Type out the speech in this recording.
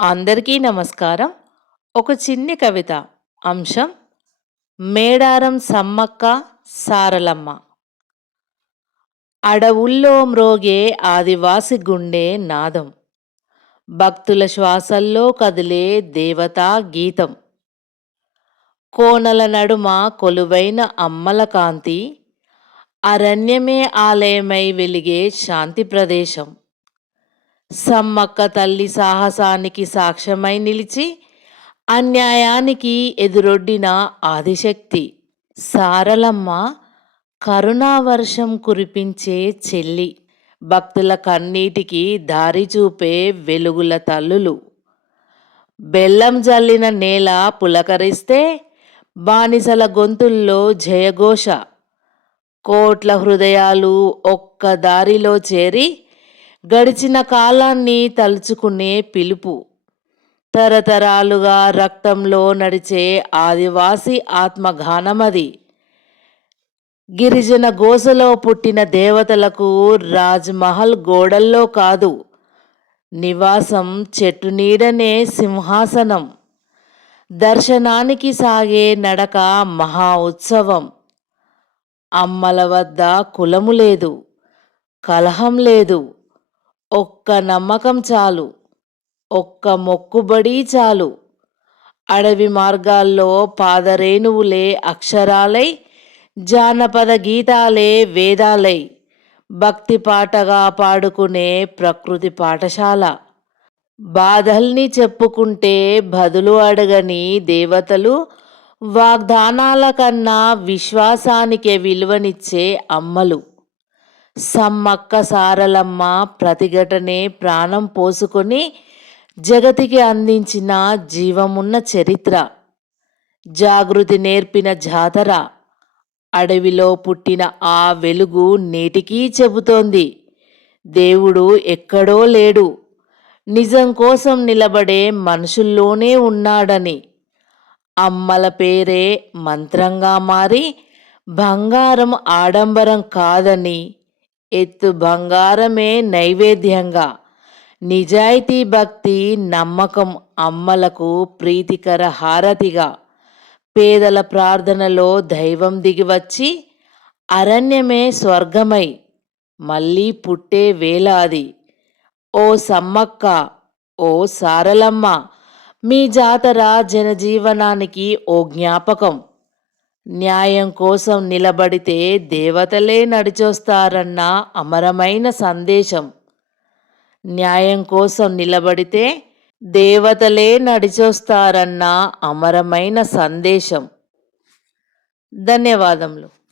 అందరికీ నమస్కారం. ఒక చిన్ని కవిత అంశం మేడారం సమ్మక్క సారలమ్మ. అడవుల్లో మ్రోగే ఆదివాసి గుండె నాదం. భక్తుల శ్వాసల్లో కదిలే దేవతా గీతం. కోనల నడుమ కొలువైన అమ్మల కాంతి అరణ్యమే ఆలయమై వెలిగే శాంతి ప్రదేశం. సమ్మక్క తల్లి సాహసానికి సాక్ష్యమై నిలిచి అన్యాయానికి ఎదురొడ్డిన ఆదిశక్తి. సారలమ్మ కరుణావర్షం కురిపించే చెల్లి. భక్తుల కన్నీటికి దారి చూపే వెలుగుల తల్లులు. బెల్లం జల్లిన నేల పులకరిస్తే బానిసల గొంతుల్లో జయఘోష. కోట్ల హృదయాలు ఒక్క దారిలో చేరి గడిచిన కాలాన్ని తలుచుకునే పిలుపు. తరతరాలుగా రక్తంలో నడిచే ఆదివాసి ఆత్మగానమది గిరిజన గోసలో పుట్టిన దేవతలకు రాజ్మహల్ గోడల్లో కాదు. నివాసం చెట్టు నీడనే సింహాసనం. దర్శనానికి సాగే నడక మహా ఉత్సవం. అమ్మల వద్ద కులము లేదు. కలహం లేదు. ఒక్క నమ్మకం చాలు ఒక్క మొక్కుబడి చాలు. అడవి మార్గాల్లో పాదరేణువులే అక్షరాలై జానపద గీతాలే వేదాలై భక్తి పాటగా పాడుకునే ప్రకృతి పాఠశాల. బాధల్ని చెప్పుకుంటే బదులు అడగని దేవతలు వాగ్దానాల కన్నా విశ్వాసానికే విలువనిచ్చే అమ్మలు. సమ్మక్క సారలమ్మ ప్రతిఘటనే ప్రాణం పోసుకొని జగతికి అందించిన జీవమున్న చరిత్ర. జాగృతి నేర్పిన జాతర. అడవిలో పుట్టిన ఆ వెలుగు నేటికీ చెబుతోంది. దేవుడు ఎక్కడో లేడు. నిజం కోసం నిలబడే మనుషుల్లోనే ఉన్నాడని. అమ్మల పేరే మంత్రంగా మారి బంగారం ఆడంబరం కాదని. ఎత్తు బంగారమే నైవేద్యంగా. నిజాయితీ భక్తి నమ్మకం అమ్మలకు ప్రీతికర హారతిగా. పేదల ప్రార్థనలో దైవం దిగివచ్చి అరణ్యమే స్వర్గమై మళ్ళీ పుట్టే వేలాది ఓ సమ్మక్క ఓ సారలమ్మ మీ జాతర జనజీవనానికి ఓ జ్ఞాపకం. న్యాయం కోసం నిలబడితే దేవతలే నడిచొస్తారన్న అమరమైన సందేశం. న్యాయం కోసం నిలబడితే దేవతలే నడిచొస్తారన్న అమరమైన సందేశం. ధన్యవాదములు.